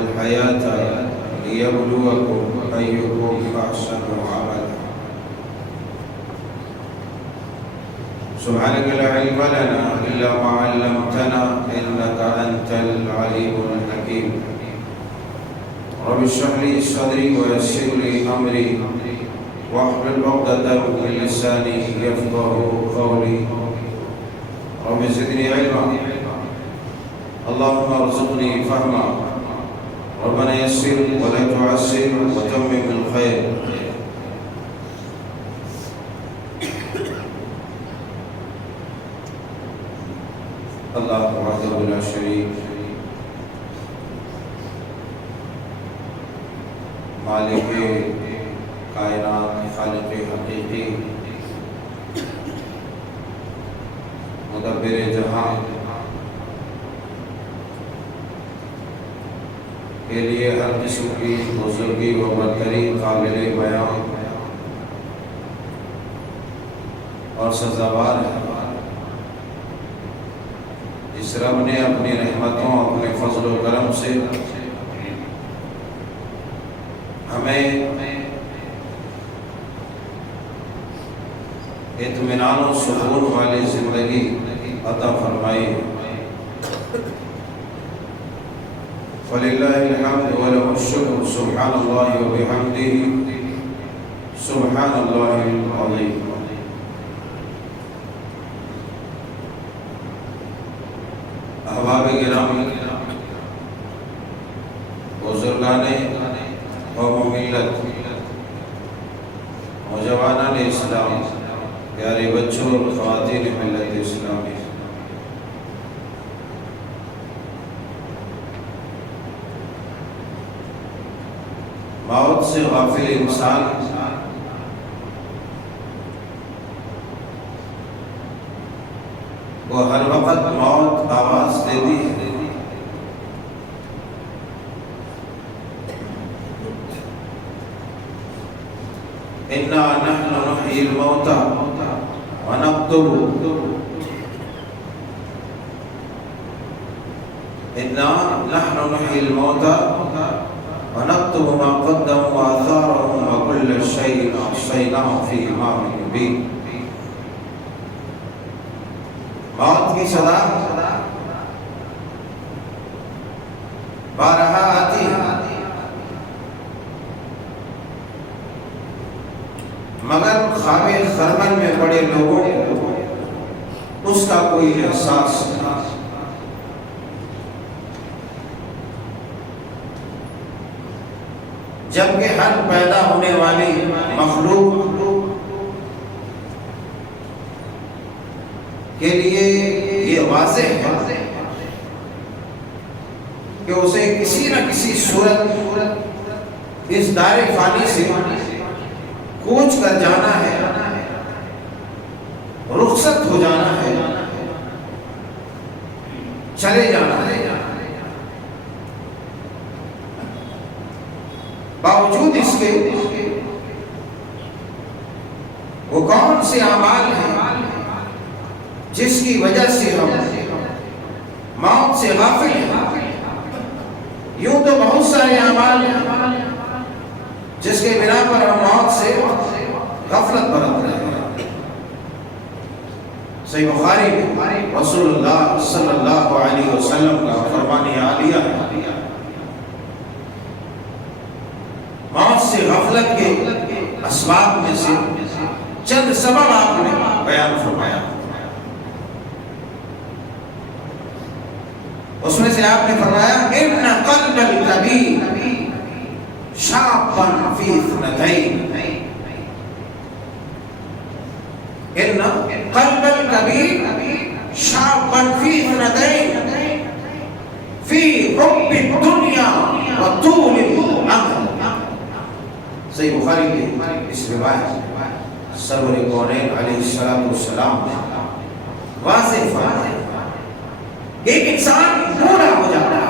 والحياة ليبلوكم أيكم أحسن عملا. سبحانك لا علم لنا إلا ما علمتنا إنك أنت العليم الحكيم. رب اشرح لي صدري ويسر لي أمري واحلل عقدة من لساني يفقهوا قولي. رب زدني علما اللهم ارزقني فهما. ربنا يسر ولا تعسر وتمم بالخير. اللہ وحدہ لا شریک مالک کائنات خالق حقیقی مدبر جہاں کے لیے ہر قسم کی بزرگی و برتری قابل بیان اور سزاوار ہے. اس رب نے اپنی رحمتوں اپنے فضل و کرم سے ہمیں اطمینان و سکون والی زندگی عطا فرمائی. فللہ الحمد ولہ الشکر سبحان اللہ وبحمدہ سبحان اللہ العظیم. احباب گرامی، بزرگان قوم و ملت، نوجوانان اسلام، پیارے بچوں اور خواتین ملت اسلامی، موت سے غافل انسان وہ ہر وقت موت آواز دیتی ہے. اِنَّا نَحْنُ نُحْيِي الْمَوْتَى وَنَكْتُبُ اِنَّا نَحْنُ نُحْيِي الْمَوْتَى وَنَكْتُبُ مَا قَدَّمُوا وَآثَارَهُمْ وَكُلَّ شَيْءٍ أَحْصَيْنَاهُ فِي إِمَامٍ مُبِينٍ. موت کی صدا بارہا آتی ہے، مگر خواب خرمن میں پڑے لوگوں کو اس کا کوئی احساس نہیں. جبکہ ہر پیدا ہونے والی مخلوق کے لیے یہ واضح ہے کہ اسے کسی نہ کسی صورت اس دار فانی سے کوچ کر جانا ہے، رخصت ہو جانا ہے، چلے جانا ہے. باوجود اس کے وہ کون سے اعمال ہیں جس کی وجہ سے ہم موت سے غافل ہیں؟ یوں تو بہت سارے اعمال ہیں جس کے بنا پر ہم موت سے غفلت برت رہے ہیں. صحیح بخاری میں رسول اللہ صلی اللہ علیہ وسلم کا فرمان عالیہ ہے. موت سے غفلت کے اسباب میں سے چند سبب آپ نے بیان فرمایا. اس میں سے آپ نے فرمایا ان قلب الکبیر شابا فی اثنتین. ان قلب الکبیر شابا فی اثنتین فی حب الدنیا وطول الامل. صحیح بخاری کی اس روایت سرور کونین علیہ السلام نے واضح فرمایا ایک انسان بوڑھا ہو جاتا ہے،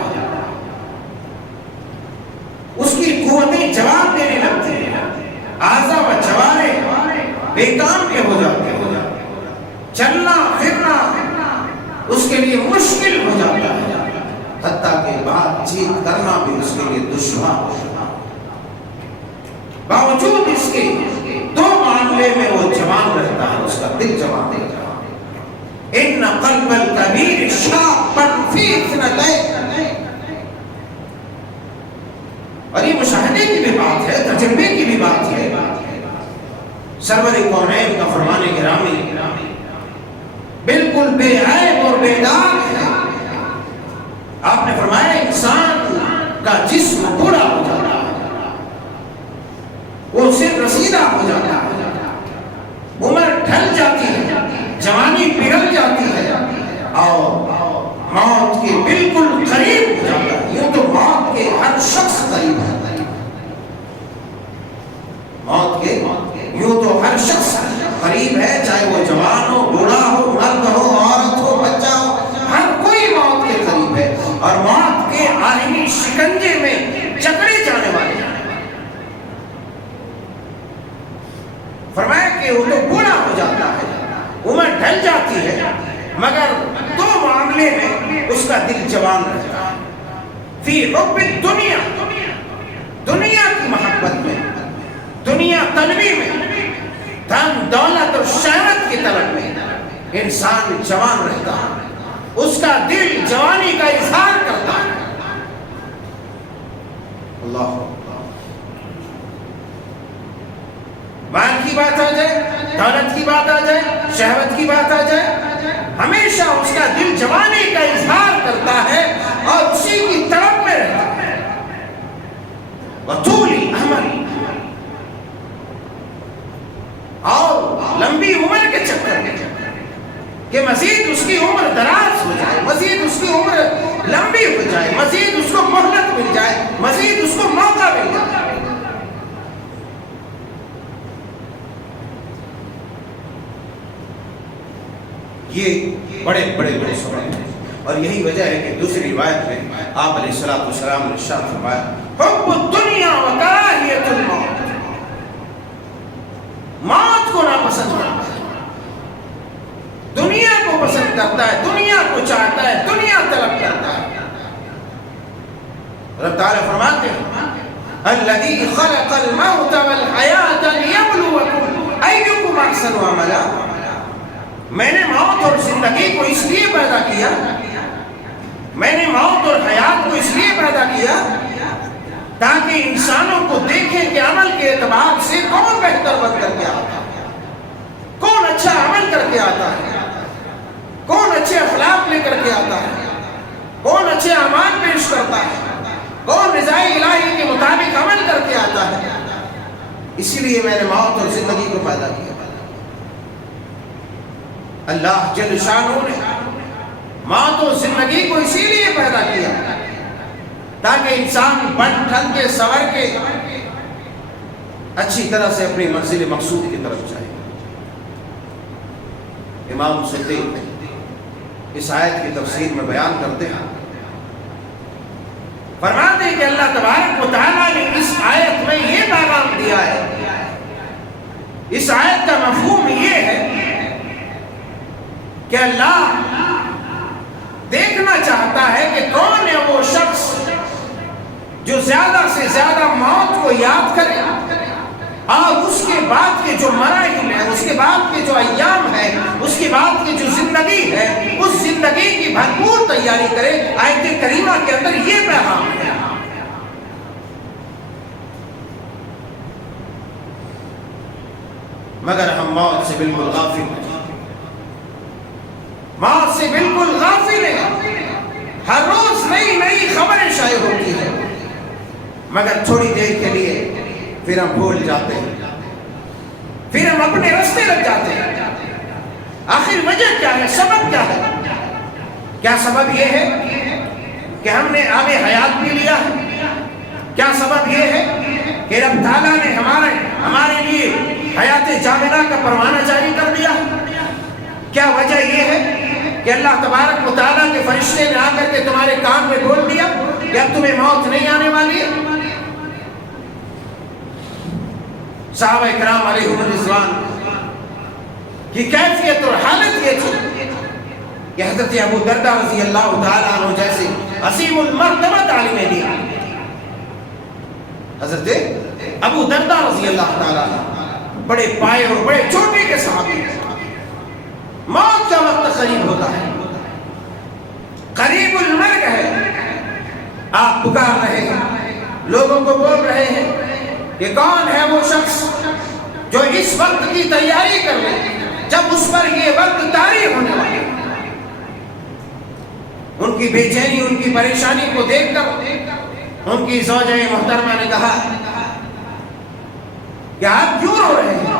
اس کی قوتیں جواب دینے لگتی ہیں، اعضاء و جوارے بے کام کے ہو جاتے ہیں، چلنا پھرنا اس کے لیے مشکل ہو جاتا ہے، حتیٰ کہ بات چیت چیت کرنا بھی اس کے لیے دشوار ہے۔ باوجود اس کے دو معاملے میں وہ جوان رہتا ہے، اس کا دل جوان رہتا ہے۔ ان قلب الکبیر شابا فی اثنتین، اور یہ مشاہدے کی بھی بات ہے، تجربے کی بھی بات ہے۔ سرور کونین کا فرمان گرامی بالکل بے عیب اور بے داغ ہے۔ آپ نے فرمایا انسان کا جسم بوڑھا ہو جاتا ہے، وہ سر رسیدہ ہو جاتا ہے، عمر ڈھل جاتی ہے، جوانی پگھل جاتی ہے، اور موت کے بالکل قریب ہو جاتا ہے۔ یوں تو موت کے ہر شخص قریب ہے، موت کے یوں تو ہر شخص قریب ہے، چاہے وہ جوان ہو، بوڑھا ہو، مرد ہو، عورت ہو، بچہ ہو، ہر کوئی موت کے قریب ہے، اور موت کے عالمی شکنجے میں جکڑے جانے والے ہیں۔ فرمایا کہ وہ تو بوڑھا ہو جاتا ہے، عمر ڈھل جاتی ہے، مگر دو معاملے میں اس کا دل جوان رہتا ہے۔ فی حب الدنیا، دنیا کی محبت میں، دنیا طلبی میں، دھن دولت اور شہرت کی طلب میں انسان جوان رہتا ہے، اس کا دل جوانی کا اظہار کرتا ہے۔ اللہ، مال کی بات آ جائے، دولت کی بات آ جائے، شہوت کی بات آ جائے، ہمیشہ اس کا دل جوانی کا اظہار کرتا ہے اور اسی کی طرف میں رہتا ہے۔ وطول امل، اور لمبی عمر کے چکر میں کہ مزید اس کی عمر دراز ہو جائے، مزید اس کی عمر لمبی ہو جائے، مزید اس کو مہلت مل جائے، مزید اس کو موقع مل جائے۔ یہ بڑے بڑے بڑے سوال ہیں، اور یہی وجہ ہے کہ دوسری روایت میں آپ علیہ الصلوۃ والسلام نے ارشاد فرمایا حب الدنیا وکراہیۃ الموت، موت کو ناپسند کرتا ہے، دنیا کو پسند کرتا ہے، دنیا کو چاہتا ہے، دنیا طلب کرتا ہے۔ رب تعالیٰ فرماتے ہیں الذی خلق الموت والحیاۃ لیبلوکم ایکم احسن عملا، میں نے موت اور زندگی کو اس لیے پیدا کیا، میں نے موت اور حیات کو اس لیے پیدا کیا تاکہ انسانوں کو دیکھیں کہ عمل کے اعتبار سے کون بہتر بن کر کے آتا ہے، کون اچھا عمل کر کے آتا ہے، کون اچھے اخلاق لے کر کے آتا ہے، کون اچھے اعمال پیش کرتا ہے، کون رضائے الہی کے مطابق عمل کر کے آتا ہے۔ اسی لیے میں نے موت اور زندگی کو پیدا کیا۔ اللہ جل شانہ نے موت و زندگی کو اسی لیے پیدا کیا تاکہ انسان بن ٹھن کے سور کے اچھی طرح سے اپنی منزل مقصود کی طرف جائے۔ امام سدی اس آیت کی تفسیر میں بیان کرتے ہیں، فرماتے ہیں کہ اللہ تبارک و تعالیٰ نے اس آیت میں یہ پیغام دیا ہے، اس آیت کا مفہوم یہ ہے کہ اللہ دیکھنا چاہتا ہے کہ کون ہے وہ شخص جو زیادہ سے زیادہ موت کو یاد کرے اور اس کے بعد کے جو مراحل ہیں، اس کے بعد کے جو ایام ہے، اس کے بعد کی جو زندگی ہے، اس زندگی کی بھرپور تیاری کرے۔ آیت کریمہ کے اندر یہ پیغام ہے۔ مگر ہم موت سے بالکل غافل ہیں، موت سے بالکل غافل ہیں۔ ہر روز نئی نئی خبریں شائع ہوتی ہیں، مگر تھوڑی دیر کے لیے پھر ہم بھول جاتے ہیں، پھر ہم اپنے راستے لگ جاتے ہیں۔ آخر وجہ کیا ہے؟ سبب کیا ہے؟ کیا سبب یہ ہے کہ ہم نے آب حیات بھی لیا ہے؟ کیا سبب یہ ہے کہ رب تعالیٰ نے ہمارے لیے حیات جاودہ کا پروانہ جاری کر دیا؟ کیا وجہ یہ ہے کہ اللہ تبارک و تعالیٰ کے فرشتے نے آ کر کے تمہارے کان میں بول دیا کہ اب تمہیں موت نہیں آنے والی ہے؟ صحابہ کرام علیہم رضوان کی کیفیت اور حالت یہ تھی کہ حضرت ابو دردہ رضی اللہ تعالیٰ عنہ جیسے عظیم المرتبہ عالم دین حضرت ابو دردہ رضی اللہ تعالیٰ عنہ، بڑے پائے اور بڑے چوٹی کے صحابی، موت کا وقت قریب ہوتا ہے، قریب المرگ ہے، آپ پکار رہے ہیں، لوگوں کو بول رہے ہیں کہ کون ہے وہ شخص جو اس وقت کی تیاری کر لے جب اس پر یہ وقت طاری ہونے والا ہے۔ ان کی بے چینی، ان کی پریشانی کو دیکھ کر ان کی زوجہ محترمہ نے کہا کہ آپ کیوں رو رہے ہیں،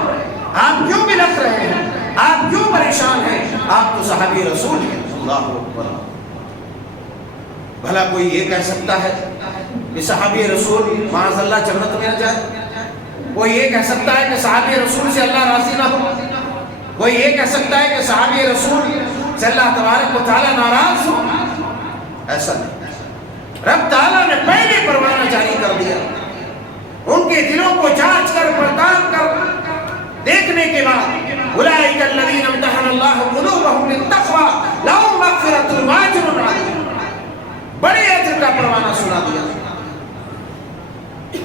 آپ کیوں بلخ رہے ہیں، آپ کیوں پریشان ہیں، آپ تو صحابی رسول ہیں۔ اللہ اکبر۔ بھلا کوئی یہ کہہ سکتا ہے کہ صحابی رسول معاذ اللہ جنت میں نہ جائے؟ کوئی یہ کہہ سکتا ہے کہ صحابی رسول سے اللہ راضی نہ ہو؟ کوئی یہ کہہ سکتا ہے کہ صحابی رسول سے اللہ تبارک و تعالیٰ ناراض ہو؟ ایسا نہیں۔ رب تعالیٰ نے پہلے پروانہ جاری کر دیا، ان کے دلوں کو جانچ کر پڑتال کر دیکھنے کے بعد اولئک الذین امتحن اللہ قلوبہم للتقوی لہم مغفرۃ واجر عظیم، بڑے اجر کا پروانہ سنا دیا۔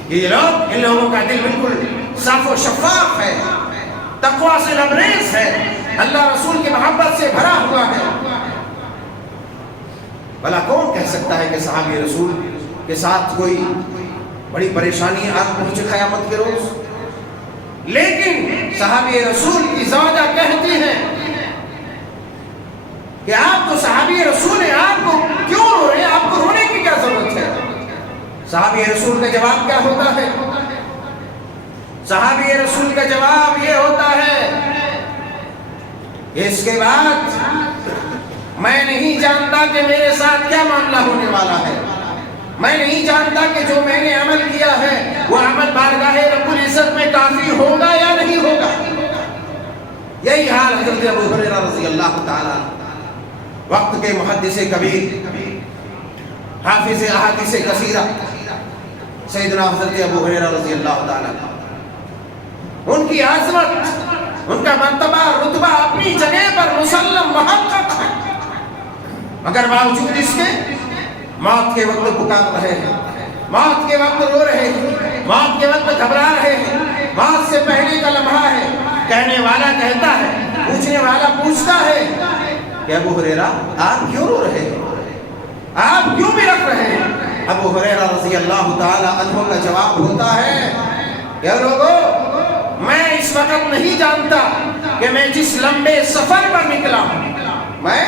یہ لوگ، ان لوگوں کا دل بالکل صاف و شفاف ہے، تقوی سے لبریز ہے، اللہ رسول کی محبت سے بھرا ہوا ہے۔ بھلا کون کہہ سکتا ہے کہ صحابی رسول کے ساتھ کوئی بڑی پریشانی آ پہنچے قیامت کے روز؟ لیکن صحابی رسول کی زوجہ کہتی ہیں کہ آپ تو صحابی رسول ہیں، آپ کو کیوں رو رہے ہیں، آپ کو رونے کی کیا ضرورت ہے؟ صحابی رسول کا جواب کیا ہوتا ہے؟ صحابی رسول کا جواب یہ ہوتا ہے، اس کے بعد میں نہیں جانتا کہ میرے ساتھ کیا معاملہ ہونے والا ہے، میں نہیں جانتا کہ جو میں نے عمل کیا ہے وہ عمل بارگاہ رب العزت میں کافی ہوگا یا نہیں ہوگا۔ یہی حال حضرت ابو ہریرہ رضی اللہ تعالیٰ وقت کے محدث کبیر، حافظ احادیث کثیرہ سیدنا حضرت ابو ہریرہ رضی اللہ تعالیٰ، ان کی عظمت، ان کا مرتبہ، رتبہ اپنی جگہ پر مسلم محقق ہے، مگر باوجود اس کے موت کے وقت پکار رہے ہیں، موت کے وقت رو رہے ہیں، موت کے وقت گھبرا رہے ہیں، موت سے پہلے کا لمحہ ہے، کہنے والا کہتا ہے، پوچھنے والا پوچھتا ہے کہ ابو ہریرہ آپ کیوں رو رہے ہیں، آپ کیوں بلخ رہے ہیں؟ ابو ہریرہ رضی اللہ تعالی عنہ کا جواب ہوتا ہے کہ لوگوں، میں اس وقت نہیں جانتا کہ میں جس لمبے سفر پر نکلا ہوں، میں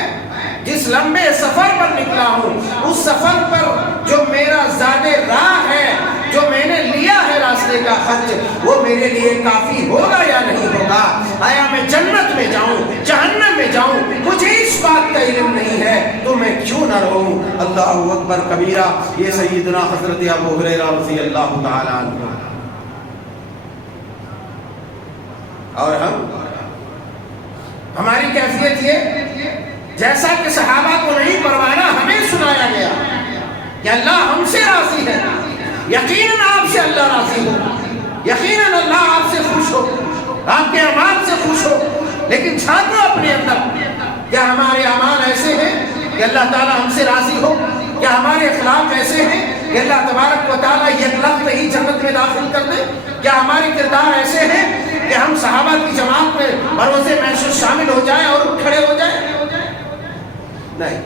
جس لمبے سفر پر نکلا ہوں، اس سفر پر جو میرا زیادہ راہ ہے، جو میں نے لیا ہے راستے کا خرچ، وہ میرے لیے کافی ہوگا یا نہیں ہوگا؟ آیا میں جنت میں جاؤں، جہنم میں جاؤں، مجھے اس بات کا علم نہیں ہے تو میں کیوں نہ رہوں؟ اللہ اکبر کبیرہ۔ یہ سیدنا حضرت ابو ہریرہ رضی اللہ تعالی عنہ۔ اور ہماری کیفیت یہ، جیسا کہ صحابہ کو نہیں پروانہ ہمیں سنایا گیا کہ اللہ ہم سے راضی ہے، یقیناً آپ سے اللہ راضی ہو، یقیناً اللہ آپ سے خوش ہو، آپ کے اعمال سے خوش ہو، لیکن چھانٹو اپنے اندر، کیا ہمارے اعمال ایسے ہیں کہ اللہ تعالیٰ ہم سے راضی ہو؟ کیا ہمارے اخلاق ایسے ہیں کہ اللہ تبارک و تعالیٰ یک لخت ہی جنت میں داخل کر دے؟ کیا ہمارے کردار ایسے ہیں کہ ہم صحابہ کی جماعت میں بروز محشر شامل ہو جائیں اور کھڑے ہو جائیں؟ نہیں،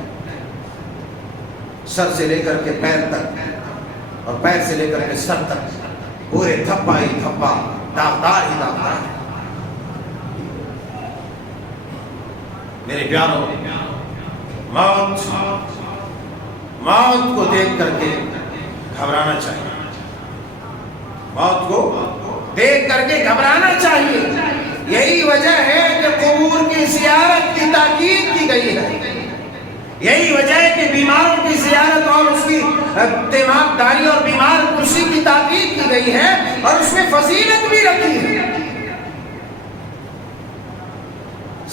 سر سے لے کر کے پیر تک اور پیر سے لے کر کے سر تک پورے تھپا ہی تھپا، داغدار ہی داغدار۔ میرے پیاروں، موت کو دیکھ کر کے گھبرانا چاہیے، موت کو دیکھ کر کے گھبرانا چاہیے۔ یہی وجہ ہے کہ قبور کی زیارت کی تاکید کی گئی ہے، یہی وجہ ہے کہ بیماروں کی زیارت اور اس کی دماغ داری اور بیمار کشی کی تاکید کی گئی ہے، اور اس میں فضیلت بھی رکھی ہے۔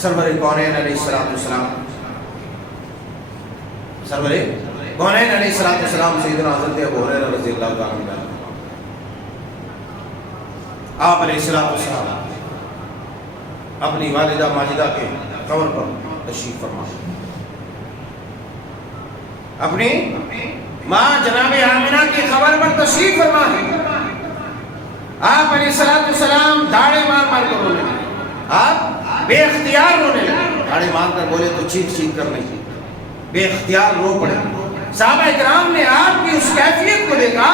سرور کونین علیہ السلام، سرور کونین علیہ السلام سیدنا حضرت ابو ہریرہ رضی اللہ عنہ، آپ علیہ السلام اپنی والدہ ماجدہ کے قبر پر تشریف فرما، اپنی ماں جناب آمنہ کی خبر پر تشریف فرما ہے. آپ علیہ السلام داڑے مار مار کر رونے لگے. آپ بے اختیار رونے لگے. داڑے مار کر بولے تو چیخ چیخ کر نہیں, بے اختیار رو پڑے. صحابہ اکرام نے آپ کی اس کیفیت کو دیکھا.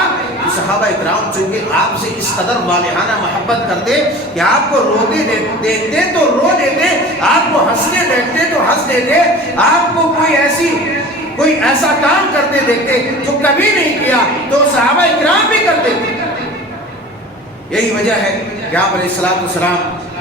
صحابہ اکرام چونکہ آپ سے اس قدر والہانہ محبت کرتے کہ آپ کو روتے دیکھتے تو رو دیتے, آپ کو ہنستے دیکھتے تو ہنس دیتے, آپ کو کوئی ایسا کام کرتے دیکھتے جو کبھی نہیں کیا تو صحابہ اکرام بھی کرتے تھے. یہی وجہ ہے کہ آپ علیہ السلام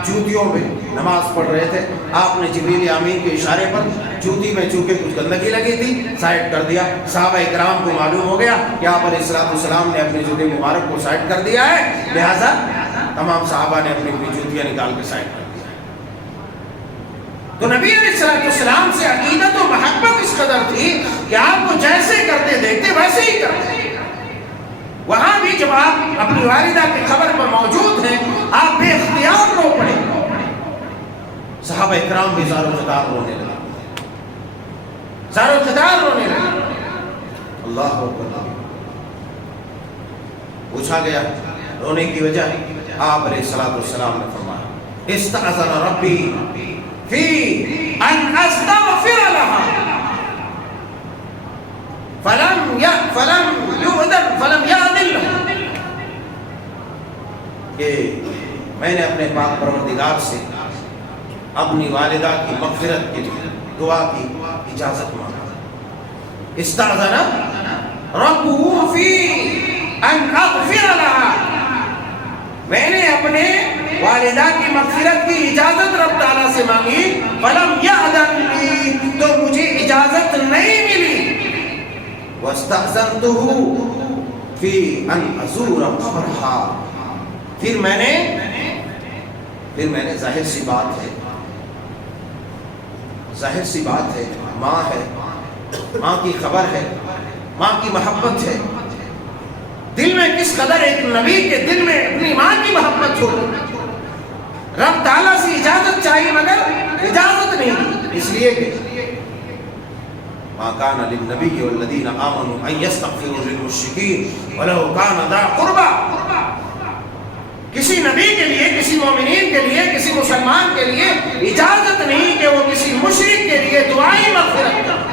جوتیوں میں نماز پڑھ رہے تھے. آپ نے جبریل امین کے اشارے پر جوتی میں چونکہ کچھ گندگی لگی تھی سائڈ کر دیا. صحابہ اکرام کو معلوم ہو گیا کہ آپ علیہ السلام نے اپنے جوتے مبارک کو سائڈ کر دیا ہے, لہذا تمام صحابہ نے اپنی جوتیاں نکال کے سائڈ کر دیا. تو نبی علیہ السلام سے عقیدت و محبت اس قدر تھی کہ آپ کو جیسے کرتے دیکھتے ویسے ہی کرتے. وہاں بھی جب آپ اپنی والدہ کی خبر پر موجود ہیں آپ بے اختیار رو پڑے. صحابہ اکرام بھی زار و خطار رونے لگے, زار و خطار رونے لگے. اللہ اکبر. پوچھا گیا رونے کی وجہ, آپ علیہ السلام نے فرمایا استأذن ربی فی ان استغفر لها فلم یأذن لها. کہ میں نے اپنے پاک پروردگار سے اپنی والدہ کی مغفرت کے لیے دعا کی اجازت مانگا. استأذن ربه فی ان اغفر لها. میں نے اپنے والدہ کی مغفرت کی اجازت رب تعالیٰ سے مانگی. فلم یأذن لی, تو مجھے اجازت نہیں ملی. واستأذنته فی ان ازور قبرها. پھر میں نے ظاہر سی بات ہے ماں ہے, ماں کی خبر ہے, ماں کی محبت ہے. دل میں کس قدر ایک نبی کے دل میں اپنی ماں کی محبت ہو. رب تعالیٰ سے اجازت چاہیے مگر اجازت نہیں, اس لیے کہ ما کان للنبی والذین آمنوا ان یستغفروا للمشرکین ولو کان ذا قربا. کسی نبی کے لیے, کسی مومنین کے لیے, کسی مسلمان کے لیے اجازت نہیں کہ وہ کسی مشرک کے لیے دعائی مغفرت کرے.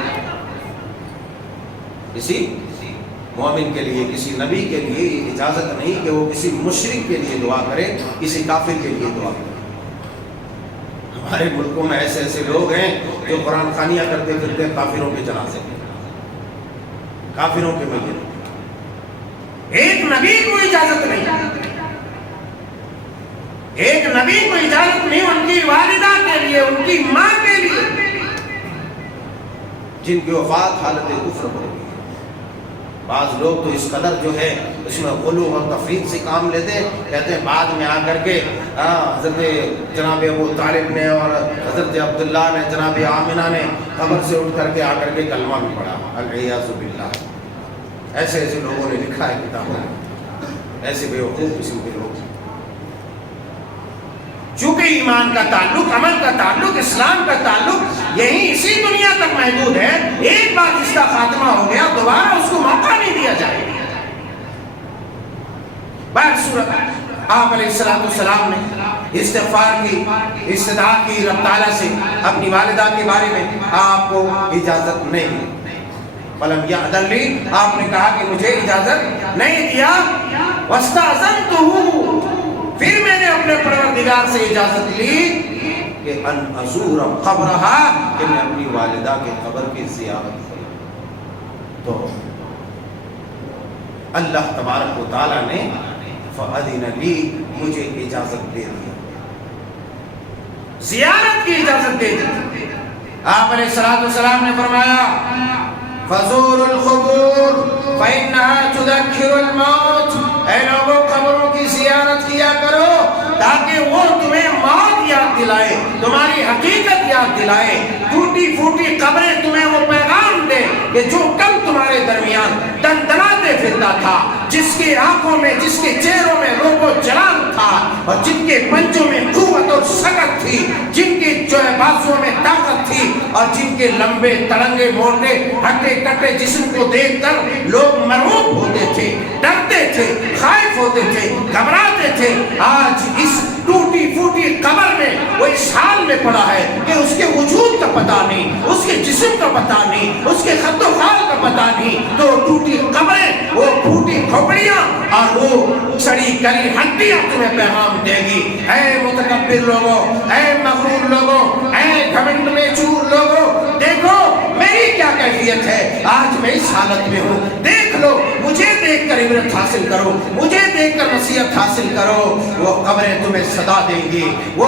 کسی مومن کے لیے, کسی نبی کے لیے اجازت نہیں کہ وہ کسی مشرک کے لیے دعا کرے, کسی کافر کے لیے دعا کرے. ہمارے ملکوں میں ایسے لوگ ہیں جو قرآن خوانیاں کرتے پھرتے کافروں کے جنازے میں, کافروں کے مجلس. ایک نبی کو اجازت نہیں, ایک نبی کو اجازت نہیں ان کی والدہ کے لیے, ان کی ماں کے لیے جن کی وفات حالت کفر ہو گئی. بعض لوگ تو اس قدر جو ہے اس میں غلو اور تفرید سے کام لیتے ہیں, کہتے ہیں بعد میں آ کر کے حضرت جناب ابو طالب نے اور حضرت عبداللہ نے, جناب آمنہ نے قبر سے اٹھ کر کے آ کر کے کلمہ بھی پڑھا. العیاذ باللہ. ایسے لوگوں نے لکھا ہے کتابوں میں, ایسے بیوقوف قسم کے لوگ. چونکہ ایمان کا تعلق, عمل کا تعلق, اسلام کا تعلق یہی اسی دنیا تک محدود ہے. ایک بار جس کا خاتمہ ہو گیا دوبارہ اس کو موقع نہیں دیا جائے. بعد صورت آپ علیہ السلام نے استغفار کی, استدعا کی رب تعالیٰ سے اپنی والدہ کے بارے میں. آپ کو اجازت نہیں ملی. فلم یأذن لی, آپ نے کہا کہ مجھے اجازت نہیں دیا. واستأذنتہ, پھر میں نے اپنے پروردگار سے اجازت لی کہ ان ازور قبرہا, کہ میں اپنی والدہ کے قبر کی زیارت کروں. تو اللہ تبارک و تعالیٰ نے فأذن لی, مجھے اجازت دے دی, زیارت کی اجازت دے دی. آپ علیہ السلام نے فرمایا فزوروا القبور فإنها تذکر الموت. اے لوگوں قبروں کی زیارت کیا کرو تاکہ وہ تمہیں موت یاد دلائے, تمہاری حقیقت یاد دلائے. ٹوٹی پھوٹی قبریں تمہیں وہ پیغام دے کہ جو کل تمہارے درمیان دندناتے پھرتا تھا, جس کے آنکھوں میں, جس کے چہروں میں روب و جلال تھا, اور جن کے پنجوں میں قوت اور سکت تھی, جن کے جو ہے بازوؤں میں طاقت تھی, اور جن کے لمبے تڑنگے موٹے ہٹے کٹے جسم کو دیکھ کر لوگ مرعوب ہوتے تھے, ڈرتے تھے, خائف ہوتے تھے, گھبراتے تھے, آج اس ٹوٹی پھوٹی قبر میں وہ اس حال میں پڑا ہے کہ اس کے وجود کا پتہ نہیں, اس کے جسم کا پتہ نہیں, اس کے خط و خال کا پتہ نہیں. تو ٹوٹی قبریں, وہ پھوٹی کھوپڑیاں اور وہ سڑی گلی ہڈیاں تمہیں پیغام دے گی. اے متکبر لوگوں, اے مغرور لوگوں, اے گھمنڈ میں چور لوگوں, دیکھو میری کیا کیفیت ہے, آج میں اس حالت میں ہوں. دیکھ لو, مجھے دیکھ کر عبرت حاصل کرو, مجھے دیکھ کر نصیحت حاصل کرو. وہ قبریں تمہیں صدا دیں گی, وہ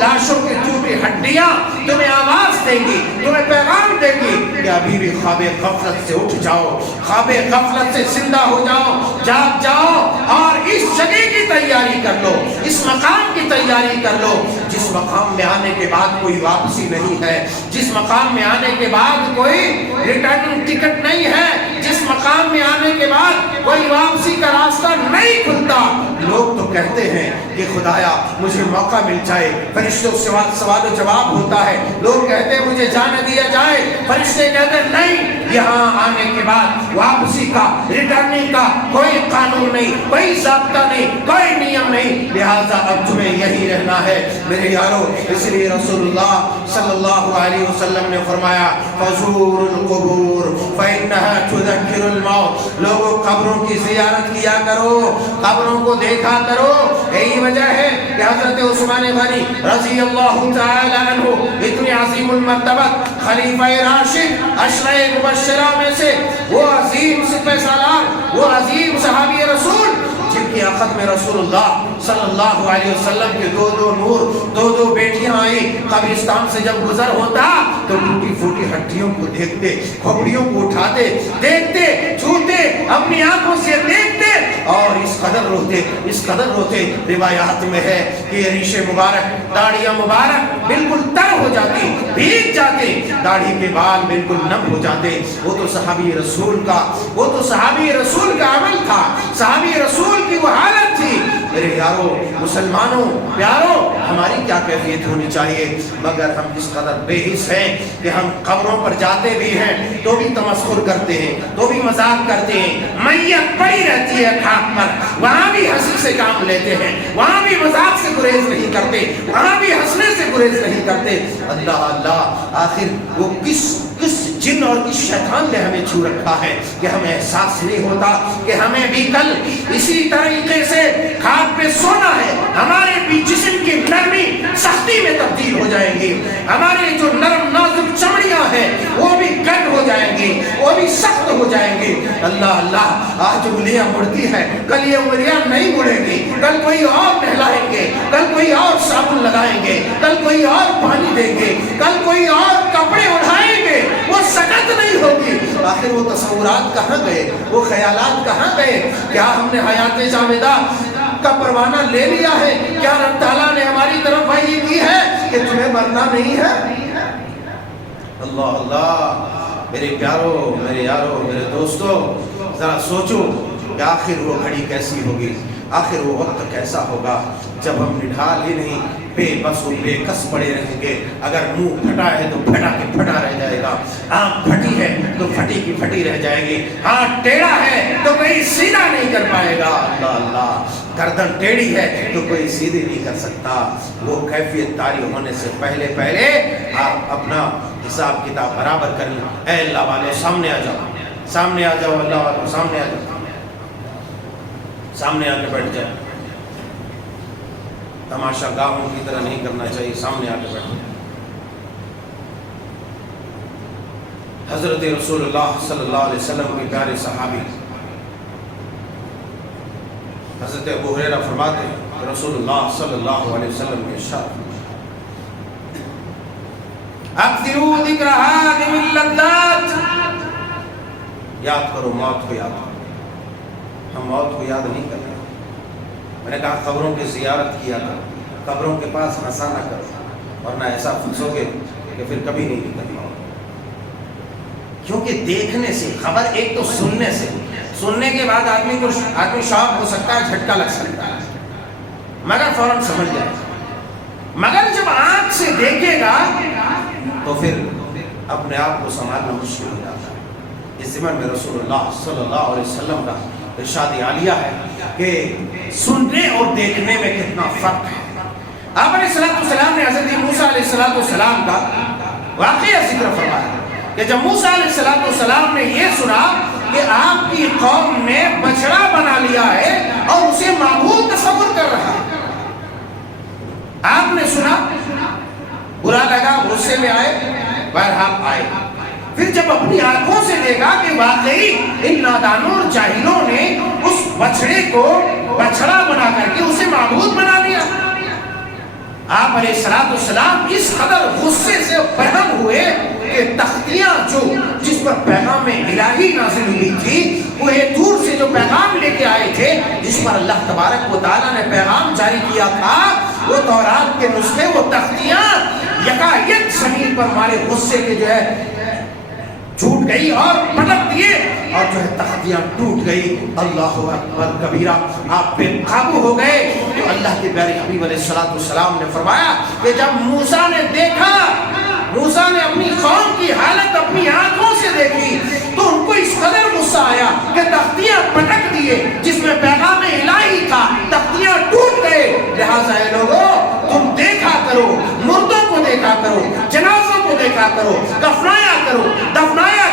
لاشوں کی ٹوٹی ہڈیاں تمہیں آواز دیں گی, تمہیں پیغام دیں گی کہ ابھی بھی خواب غفلت سے اٹھ جاؤ, خواب غفلت سے زندہ ہو جاؤ, جاگ جاؤ اور اس جگہ کی تیاری کر لو, اس مقام کی تیاری کر لو جس مقام میں آنے کے بعد کوئی واپسی نہیں ہے, جس مقام میں آنے کے بعد کوئی ریٹرن ٹکٹ نہیں ہے, جس مقام میں آنے کے بعد کوئی واپسی کا راستہ نہیں کھلتا. لوگ تو کہتے ہیں کہ خدایا مجھے موقع مل جائے, فرشتوں سے سوال و جواب ہوتا ہے, لوگ کہتے ہیں مجھے جانے دیا جائے, فرشتے کہتے ہیں نہیں, یہاں آنے کے بعد واپسی کا, ریٹرننگ کا کوئی قانون نہیں, کوئی ضابطہ نہیں, کوئی نیم نہیں, لہذا اب تمہیں یہی رہنا ہے. میرے یارو, اس لیے رسول اللہ صلی اللہ علیہ وسلم نے فرمایا فزور القبور فإنها تذکر الموت. لوگوں قبروں کی زیارت کیا کرو, قبروں کو دیکھا کرو. یہی وجہ ہے کہ حضرت عثمان غنی رضی اللہ تعالی عنہ اتنی عظیم المرتبت خلیفہ راشد عشرہ مبشرہ میں سے وہ عظیم سپہ سالار, وہ عظیم صحابی رسول جن کی عقد میں رسول اللہ صلی اللہ علیہ وسلم کے دو نور, دو بیٹیاں آئی. قبرستان سے جب گزر ہوتا تو ٹوٹی پھوٹی ہڈیوں کو دیکھتے, کھوپڑیوں کو اٹھاتے, دیکھتے, چھوتے, اپنی آنکھوں سے دیکھتے اور اس قدر روتے. روایات میں ہے کہ ریشے مبارک, داڑیاں مبارک بالکل تر ہو جاتی, بھیگ جاتے, داڑھی کے بال بالکل نم ہو جاتے. وہ تو صحابی رسول کا عمل تھا, صحابی رسول کی وہ حالت تھی. میرے یارو, مسلمانوں پیارو, ہماری کیا کیفیت ہونی چاہیے, مگر ہم اس قدر بے حس ہیں کہ ہم قبروں پر جاتے بھی ہیں تو بھی تمسخر کرتے ہیں, تو بھی مذاق کرتے ہیں. میت پڑی رہتی ہے خاک پر, وہاں بھی ہنسی سے کام لیتے ہیں, وہاں بھی مذاق سے گریز نہیں کرتے, وہاں بھی ہنسنے سے گریز نہیں کرتے. اللہ اللہ, آخر وہ کس جن اور کس شیطان نے ہمیں چھو رکھا ہے کہ ہمیں احساس نہیں ہوتا کہ ہمیں بھی کل اسی طریقے سے کھاد پہ سونا ہے. ہمارے بھی جسم کی نرمی سختی میں تبدیل ہو جائیں گی, ہمارے جو نرم نازک چمڑیاں ہیں وہ بھی گرم ہو جائیں گی, وہ بھی سخت ہو جائیں گی. اللہ اللہ, آج انگلیاں مڑتی ہیں, کل یہ انگلیاں نہیں مڑیں گی, کل کوئی اور نہلائیں گے, کل کوئی اور صابن لگائیں گے, کل کوئی اور پانی دیں گے, کل کوئی اور کپڑے اڑھائیں گے, وہ سکت نہیں ہوگی. آخر وہ تصورات کہاں گئے, وہ خیالات کہاں گئے؟ کیا ہم نے حیات جامدہ کا پروانہ لے لیا ہے؟ کیا رب تعالیٰ نے ہماری طرف وحی کی ہے کہ تمہیں مرنا نہیں ہے؟ اللہ اللہ, میرے پیارو, میرے یارو, میرے دوستو, ذرا سوچو کہ آخر وہ گھڑی کیسی ہوگی, آخر وہ وقت کیسا ہوگا جب ہم نڈھال ہی نہیں, بے بس و بے کس پڑے رہیں گے. اگر منہ پھٹا ہے تو پھٹا کے پھٹا رہ جائے گا, آنکھ پھٹی ہے تو پھٹی کی پھٹی رہ جائے گی, ہاتھ ٹیڑھا ہے تو کوئی سیدھا نہیں کر پائے گا. اللہ اللہ, گردن ٹیڑھی ہے تو کوئی سیدھی نہیں کر سکتا. وہ کیفیت طاری ہونے سے پہلے آپ اپنا حساب کتاب برابر کر لیں. اے اللہ والے, سامنے آ جاؤ, سامنے آ جاؤ, اللہ والے سامنے آ جاؤ, سامنے آ کے بیٹھ جائے. تماشا گاہوں کی طرح نہیں کرنا چاہیے, سامنے آ کے بیٹھ جائے. حضرت رسول اللہ صلی اللہ علیہ وسلم کے پیارے صحابی حضرت ابو ہریرہ فرماتے ہیں کہ رسول اللہ صلی اللہ علیہ وسلم کے ارشاد, اکثروا ذکر ہادم اللذات, یاد کرو موت کو, یاد کرو. ہم موت کو یاد نہیں کر رہے. میں نے کہا قبروں کی زیارت کیا کرو, قبروں کے پاس ہنسا نہ کرو, ورنہ ایسا پھنسو گے کہ پھر کبھی نہیں نکلنا ہوگا. کیونکہ دیکھنے سے خبر, ایک تو سننے سے, سننے کے بعد آدمی شوق ہو سکتا ہے، جھٹکا لگ سکتا ہے، مگر فوراً سمجھ جائے. مگر جب آنکھ سے دیکھے گا تو پھر اپنے آپ کو سنبھالنا مشکل ہو جاتا ہے. اس ضمن میں رسول اللہ صلی اللہ علیہ وسلم کا ارشاد عالیہ ہے کہ سننے اور دیکھنے میں کتنا فرق ہے. آپ علیہ السلام نے حضرت موسیٰ علیہ السلام کا واقعہ ذکر فرمایا کہ جب موسیٰ علیہ السلام نے یہ سنا کہ آپ کی قوم نے بچڑا بنا لیا ہے اور اسے معبود تصور کر رہا ہے، آپ نے سنا، برا لگا، غصے میں آئے، بہرحال آئے. پھر جب اپنی آنکھوں سے دیکھا کہ واقعی ان نادانوں اور جاہلوں نے اس بچڑے کو بچڑا بنا کر کے اسے معبود بنا لیا، آپ علیہ السلام اس قدر غصے سے بہم ہوئے کہ تختیاں جس پر پیغام الہی نازل ہوئی تھی، وہ دور سے جو پیغام لے کے آئے تھے، جس پر اللہ تبارک و تعالیٰ نے پیغام جاری کیا تھا، وہ تورات کے نسخے، وہ تختیاں یکایک زمین پر ہمارے غصے کے جو ہے چھوٹ گئی اور پلٹ دیے، اور جو ہے تختیاں ٹوٹ گئی. اللہ اکبر کبیرہ، آپ پہ قابو ہو گئے. تو اللہ کے پیارے حبیب علیہ السلام نے فرمایا کہ جب موسیٰ نے دیکھا، موسیٰ نے اپنی قوم کی حالت اپنی آنکھوں سے دیکھی، تو ان کو اس قدر غصہ آیا کہ تختیاں پٹک دیے جس میں پیغام الہی تھا، تختیاں ٹوٹ گئے. لہٰذا اے لوگوں، تم دیکھا کرو، مردوں کو دیکھا کرو، جنازوں کو دیکھا کرو، دفنایا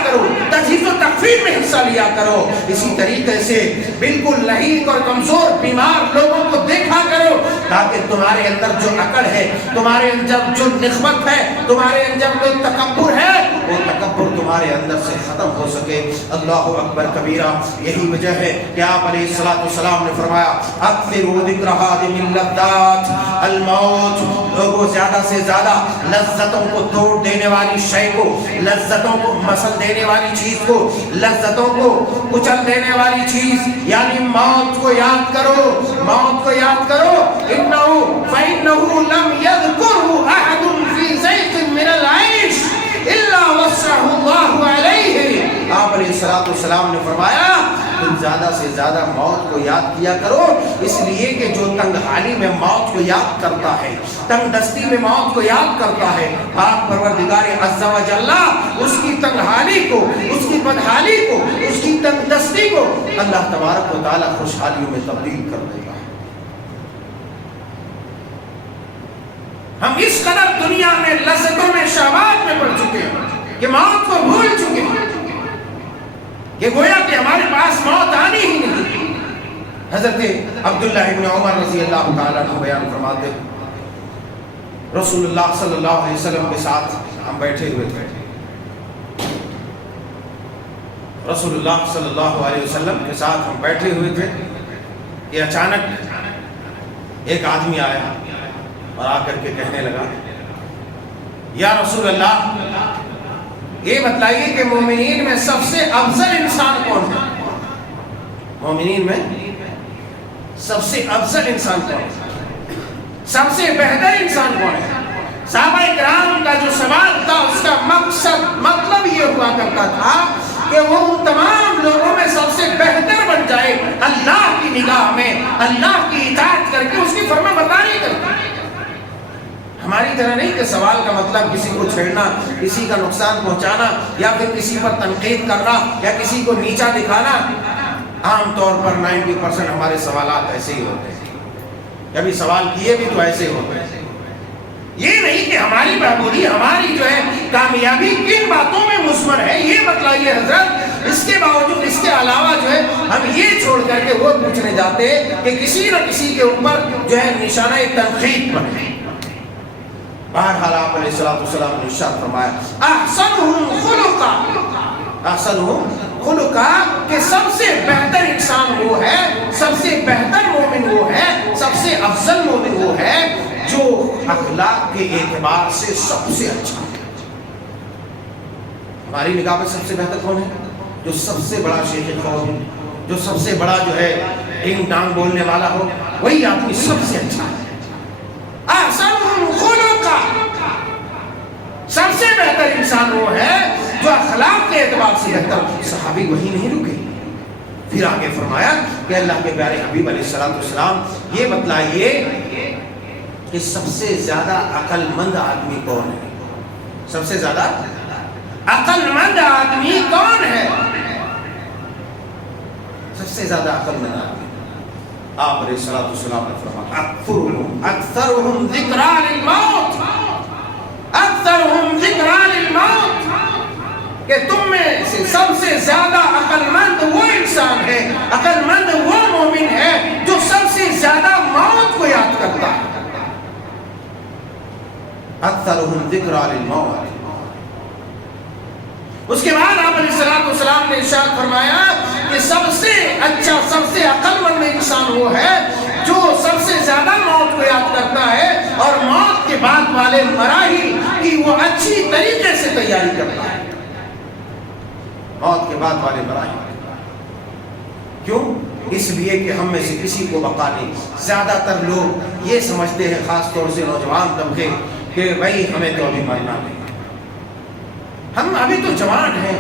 کرو، تجہیز و تکفین میں حصہ لیا کرو. اسی طریقے سے بالکل لہیق اور کمزور بیمار لوگوں کو دیکھا کرو، تاکہ تمہارے اندر جو عقل ہے، تمہارے اندر جو نخوت ہے، تمہارے اندر جو تکبر ہے، وہ تکبر تمہارے اندر سے ختم ہو سکے. اللہ اکبر کبیرہ. یہی وجہ ہے کہ آپ علیہ السلام نے فرمایا اکثروا ذکر هذه اللذات الموت. لوگوں زیادہ سے زیادہ لذتوں کو توڑ دینے والی شے کو، لذتوں کو مسل دینے والی چیز کو، لذتوں کو کچل دینے والی چیز یعنی موت کو یاد کرو، موت کو یاد کرو. فَإِنَّهُ لَمْ يَذْكُرْهُ أَحَدٌ فِي زَيْقٍ مِّنَ الْعَيْشِ إِلَّا وَسَّعَهُ اللَّهُ عَلَيْهِ. آپ علیہ السلام نے فرمایا تم زیادہ سے زیادہ موت کو یاد کیا کرو، اس لیے کہ جو تنگ حالی میں موت کو یاد کرتا ہے، تنگ دستی میں موت کو یاد کرتا ہے، پاک پروردگار عز و جل اس کی تنگ حالی کو، اس کی بدحالی کو، اس کی تنگ دستی کو اللہ تبارک و تعالی خوشحالیوں میں تبدیل کر دے گا. ہم اس قدر دنیا میں لذتوں میں شہوات میں پڑ چکے ہیں کہ موت کو بھول چکے ہیں کہ گویا کہ ہمارے پاس موت آنی ہی نہیں. حضرت عبداللہ ابن عمر رضی اللہ تعالیٰ عنہ بیان فرماتے ہیں رسول اللہ صلی اللہ علیہ وسلم کے ساتھ ہم بیٹھے ہوئے تھے. رسول اللہ صلی اللہ علیہ وسلم کے ساتھ ہم بیٹھے ہوئے تھے کہ اچانک ایک آدمی آیا اور آ کر کے کہنے لگا یا رسول اللہ، یہ بتلائیے کہ مومنین میں سب سے افضل انسان کون ہے؟ مومنین میں سب سے افضل انسان کون ہے؟ سب سے بہتر انسان کون ہے؟ صحابہ کرام کا جو سوال تھا اس کا مطلب یہ ہوا کرتا تھا کہ وہ ان تمام لوگوں میں سب سے بہتر بن جائے، اللہ کی نگاہ میں اللہ کی اطاعت کر کے اس کی فرما برداری کرتا. ہماری طرح نہیں کہ سوال کا مطلب کسی کو چھیڑنا، کسی کا نقصان پہنچانا، یا پھر کسی پر تنقید کرنا، یا کسی کو نیچا دکھانا. عام طور پر 90% ہمارے سوالات ایسے ہی ہوتے ہیں، کبھی سوال کیے بھی تو ایسے ہوتے ہیں. یہ نہیں کہ ہماری بہبودی، ہماری جو ہے کامیابی کن باتوں میں مثمر ہے یہ بتلائیے حضرت. اس کے باوجود، اس کے علاوہ جو ہے ہم یہ چھوڑ کر کے وہ پوچھنے جاتے کہ کسی نہ کسی کے اوپر جو ہے نشانہ تنقید بنے. بہرحال آپ علیہ السلام نے ارشاد فرمایا احسنہم خلقا، احسنہم خلقا، کہ سب سے بہتر انسان وہ ہے، سب سے بہتر مومن وہ ہے، سب سے افضل مومن وہ ہے جو اخلاق کے اعتبار سے سب سے اچھا ہے. ہماری نگاہ میں سب سے بہتر کون ہے؟ جو سب سے بڑا شیخ قوم، جو سب سے بڑا جو ہے ٹنگ ٹانگ بولنے والا ہو، وہی آدمی سب سے اچھا ہے. احسنہم خلقا، سب سے بہتر انسان وہ ہے جو اخلاق کے اعتبار سے بہتر. صحابی وہی نہیں رکے، پھر آگے فرمایا کہ اللہ کے پیارے حبیب علیہ السلام یہ بتلائیے کہ سب سے زیادہ عقل مند آدمی کون ہے؟ سب سے زیادہ عقل مند آدمی کون ہے؟ سب سے زیادہ عقل مند آدمی آپ علیہ السلام نے فرمایا اکثرهم ذکرا للموت، اکثرهم ذکرا للموت، کہ تم میں سے سب سے زیادہ عقل مند وہ انسان ہے، عقل مند وہ مومن ہے جو سب سے زیادہ موت کو یاد کرتا ہے۔ اکثرهم ذکرا للموت۔ اس کے بعد آپ علیہ السلام نے ارشاد فرمایا کہ سب سے اچھا، سب سے عقل مند انسان وہ ہے جو سب سے زیادہ موت کو یاد کرتا ہے اور موت کے بعد والے مراحل کی وہ اچھی طریقے سے تیاری کرتا ہے۔ موت کے بعد والے مراحل کیوں؟ اس لیے کہ ہم میں سے کسی کو بقا نہیں۔ زیادہ تر لوگ یہ سمجھتے ہیں، خاص طور سے نوجوان طبقے، کہ بھائی ہمیں تو ابھی مرنا نہیں، ہم ابھی تو جوان ہیں۔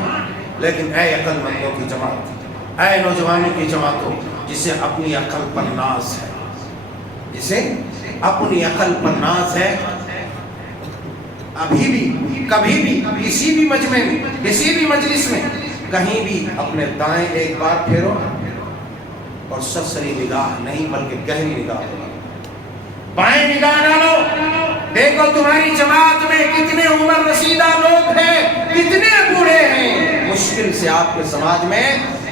لیکن اے عقل مندوں کی جماعت، اے نوجوانوں کی جماعتوں، جسے اپنی عقل پر ناز ہے، جسے اپنی عقل پر ناز ہے، ابھی بھی کبھی بھی کسی بھی مجمع میں، کسی بھی مجلس میں کہیں بھی اپنے دائیں ایک بار پھیرو اور سرسری نگاہ نہیں بلکہ گہری نگاہ ہوگا، بائیں نگاہ ڈالو، دیکھو تمہاری جماعت میں کتنے عمر رسیدہ لوگ ہیں، کتنے بوڑھے ہیں۔ مشکل سے آپ کے سماج میں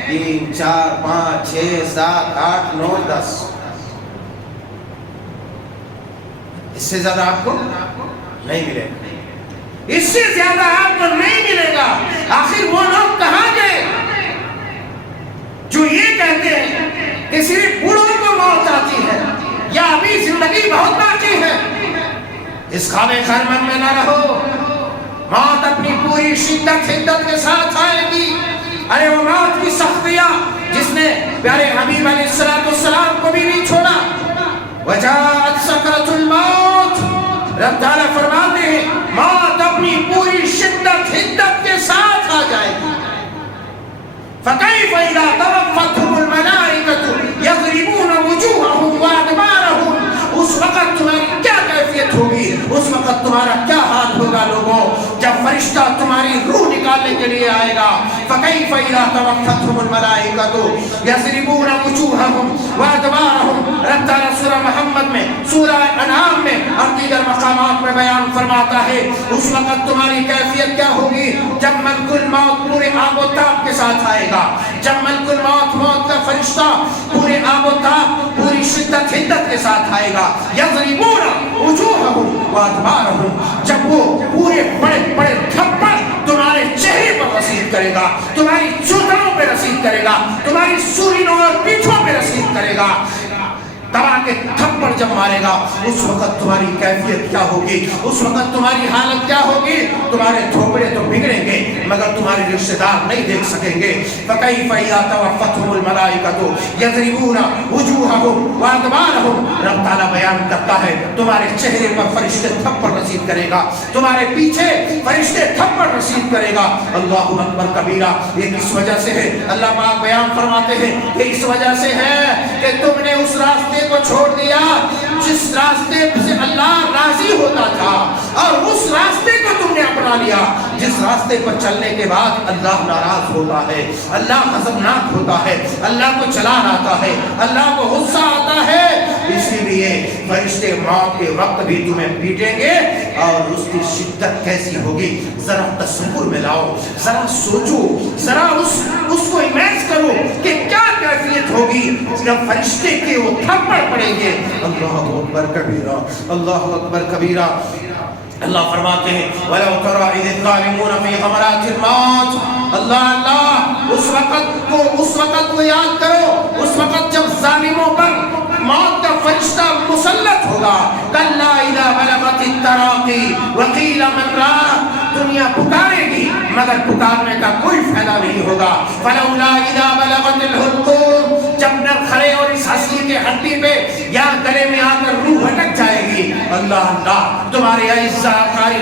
3 4 5 6 7 8 9 10، اس سے زیادہ آپ کو نہیں ملے گا، اس سے زیادہ آپ کو نہیں ملے گا۔ آخر وہ لوگ کہاں گئے جو یہ کہتے ہیں کہ صرف بوڑھوں کو موت آتی ہے یا ابھی زندگی بہت باقی ہے؟ اس خواب خرمن میں نہ رہو، موت اپنی پوری شدت حدت کے ساتھ آئے گی۔ ارے وہ موت کی سختیاں جس نے پیارے حبیب علیہ السلام کو بھی نہیں چھوڑا، وجاءت سکرۃ الموت، رب تعالیٰ فرماتے ہیں موت اپنی پوری شدت حدت کے ساتھ آ جائے گی۔ فَكَيْفَ إِذَا تَوَفَّتْهُمُ الْمَلَائِكَةُ يَضْرِبُونَ وُجُوهَهُمْ وَأَدْبَارَهُمْ، اس وقت تمہاری کیا کیفیت ہوگی، اس وقت تمہارا کیا حال ہوگا لوگوں، جب فرشتہ تمہاری روح نکالنے کے لیے آئے گا۔ فَكَيْفَ إِذَا تَوَفَّتْهُمُ الْمَلَائِكَةُ يَضْرِبُونَ وُجُوهَهُمْ وَأَدْبَارَهُمْ۔ رب تعالیٰ سورہ محمد میں، سورہ انعام میں اور دیگر مقامات میں بیان فرماتا ہے اس وقت تمہاری کیفیت کیا ہوگی جب ملک الموت پورے آب و تاب کے ساتھ آئے گا، جب ملک الموت، موت کا فرشتہ پورے آب و تاب، پوری شدت حدت کے ساتھ آئے گا۔ یضربون وجوہہم وادبارہم، جب وہ پورے بڑے بڑے تھپڑ تمہارے چہرے پر رسید کرے گا، تمہاری جوتوں پہ رسید کرے گا، تمہاری سورینوں اور پیٹھوں پہ رسید کرے گا، دبا کے تھپڑ جب مارے گا، اس وقت تمہاری کیفیت کیا ہوگی، اس وقت تمہاری حالت کیا ہوگی؟ تمہارے تھوپڑے تو بگڑیں گے مگر تمہارے رشتہ دار نہیں دیکھ سکیں گے۔ فَكَيْفَ إِذَا تَوَفَّتْهُمُ الْمَلَائِكَةُ يَضْرِبُونَ وُجُوهَهُمْ وَأَدْبَارَهُمْ، رب تعالیٰ بیان کرتا ہے تمہارے چہرے پر فرشتے تھپڑ رسید کرے گا، تمہارے پیچھے فرشتے تھپڑ رسید کرے گا۔ اللہ اکبر کبیرہ، یہ کس وجہ سے ہے؟ اللہ پاک بیان فرماتے ہیں کہ اس وجہ سے ہے کہ تم نے اس راستے کو چھوڑ دیا جس راستے سے اللہ راضی ہوتا تھا، اور اس راستے کو تم نے اپنا لیا جس راستے پر چلنے کے بعد اللہ ناراض ہوتا ہے، اللہ غضبناک ہوتا ہے، اللہ کو چلان آتا ہے، اللہ کو غصہ آتا ہے۔ اسی لیے فرشتے موت کے وقت بھی تمہیں پیٹیں گے، اور اس کی شدت کیسی ہوگی ذرا تصور میں لاؤ، ذرا سوچو، ذرا اس کو امیج کرو کہ کیا کیفیت ہوگی جب فرشتے کے وہ تھپڑ پڑیں گے۔ اللہ اکبر کبیرہ، اللہ اکبر کبیرہ۔ اللہ فرماتے ہیں وَلَوْ تَرَىٰ إِذِ الظَّالِمُونَ فِي غَمَرَاتِ الْمَوْتِ، اللہ اس وقت کو یاد کرو، اس وقت جب ظالموں پر موت کا فرشتہ مسلط ہوگا۔ کَلَّا إِذَا بَلَغَتِ التَّرَاقِي وَقِيلَ مَنْ رَاقٍ، دنیا پکارے گی مگر پکارنے کا کوئی فائدہ نہیں ہوگا۔ فَلَوْلَا إِذَا بَلَغَتِ الْحُلْقُومَ، جب نرخرے اور اس ہستی کے ہڈی پہ یا گلے میں آ کر روح اٹک جائے گی، اللہ اللہ تمہارے اعزاء قاری